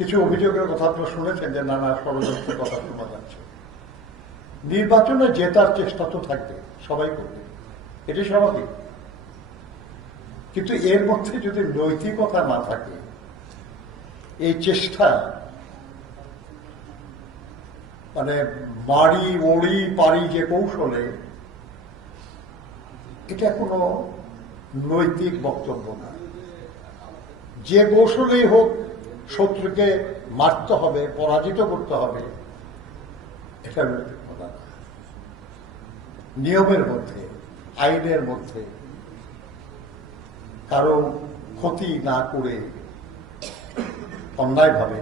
কিছু অভিযোগের কথা আপনারা শুনেছেন যে নানা ষড়যন্ত্রের কথা শোনা যাচ্ছে। নির্বাচনে জেতার চেষ্টা তো থাকবে, সবাই করবে, এটি স্বাভাবিক। কিন্তু এর মধ্যে যদি নৈতিকতা না থাকে, এই চেষ্টা মানে মারি ওড়ি পারি যে কৌশলে, এটা কোনো নৈতিক বক্তব্য না। যে কৌশলেই হোক শত্রুকে মারতে হবে, পরাজিত করতে হবে, এটা নৈতিক কথা না। নিয়মের মধ্যে, আইনের মধ্যে কারো ক্ষতি না করে অন্যায়ভাবে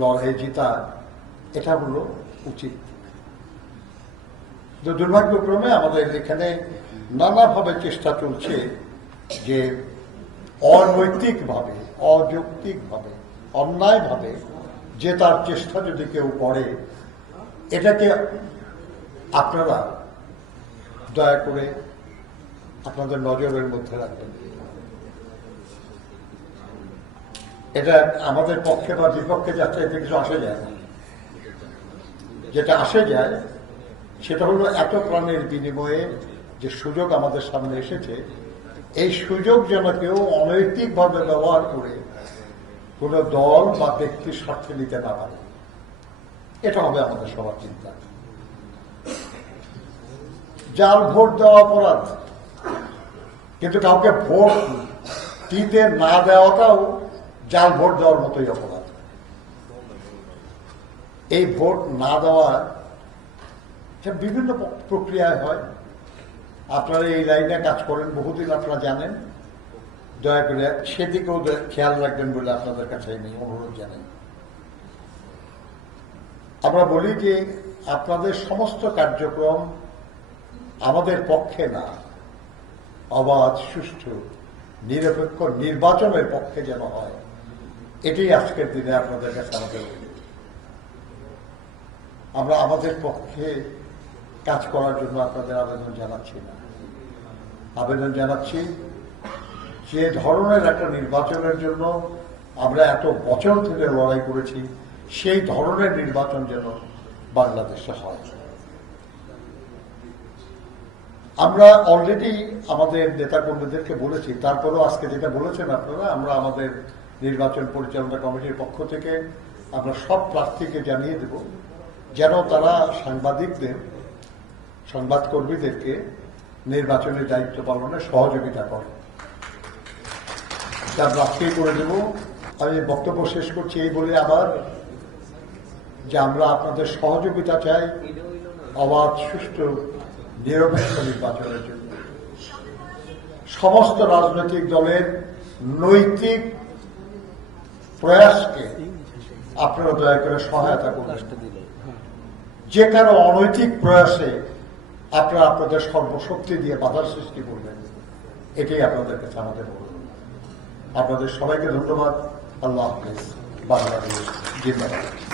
লড়াই জিতা, এটা হলো উচিত। দুর্ভাগ্যক্রমে আমাদের এখানে নানাভাবে চেষ্টা চলছে যে অনৈতিকভাবে, অযৌক্তিকভাবে, অন্যায়ভাবে জেতার চেষ্টা যদি কেউ করে, এটাকে আপনারা দয়া করে আপনাদের নজরের মধ্যে রাখবেন। এটা আমাদের পক্ষে বা বিপক্ষে যাচ্ছে, এতে কিছু আসে যায় না। যেটা আসে যায় সেটা হলো এত প্রাণের বিনিময়ে যে সুযোগ আমাদের সামনে এসেছে, এই সুযোগ যেন কেউ অনৈতিকভাবে ব্যবহার করে কোন দল বা ব্যক্তির স্বার্থে নিতে না পারে, এটা হবে আমাদের সবার চিন্তা। জাল ভোট দেওয়া অপরাধ, কিন্তু কাউকে ভোট দিতে না দেওয়াটাও জাল ভোট দেওয়ার মতোই অপরাধ। এই ভোট না দেওয়া বিভিন্ন প্রক্রিয়ায় হয়। আপনারা এই লাইনে কাজ করেন, বহুদিন আপনারা জানেন, দয়া করে সেদিকেও খেয়াল রাখবেন বলে আপনাদের কাছে আমি অনুরোধ জানাই। আমরা বলি যে আপনাদের সমস্ত কার্যক্রম আমাদের পক্ষে না, অবাধ, সুষ্ঠু, নিরপেক্ষ নির্বাচনের পক্ষে যেন হয়, এটাই আজকের দিনে আপনাদের কাছে আমাদের। আমরা আমাদের পক্ষে কাজ করার জন্য আপনাদের আবেদন জানাচ্ছি না, আবেদন জানাচ্ছি যে ধরনের একটা নির্বাচনের জন্য আমরা এত বছর ধরে লড়াই করেছি, সেই ধরনের নির্বাচন যেন বাংলাদেশে হয়। আমরা অলরেডি আমাদের নেতাকর্মীদেরকে বলেছি, তারপরেও আজকে যেটা বলেছেন আপনারা, আমরা আমাদের নির্বাচন পরিচালনা কমিটির পক্ষ থেকে আমরা সব প্রার্থীকে জানিয়ে দেব যেন তারা সাংবাদিকদের, সংবাদকর্মীদেরকে নির্বাচনের দায়িত্ব পালনে সহযোগিতা করে। আমরা আজকেই করে দেব। আমি বক্তব্য শেষ করছি এই বলে আবার যে আমরা আপনাদের সহযোগিতা চাই অবাধ, সুষ্ঠু, নিরপেক্ষ নির্বাচনের জন্য। সমস্ত রাজনৈতিক দলের নৈতিক প্রয়াসকে আপনারা দয়া করে সহায়তা করবেন। যে কারো অনৈতিক প্রয়াসে আপনারা আপনাদের সর্বশক্তি দিয়ে বাধার সৃষ্টি করবেন, এটাই আপনাদের কাছে আমাদের অনুরোধ। আপনাদের সবাইকে ধন্যবাদ। আল্লাহ হাফেজ। বাংলাদেশ জিন্দাবাদ।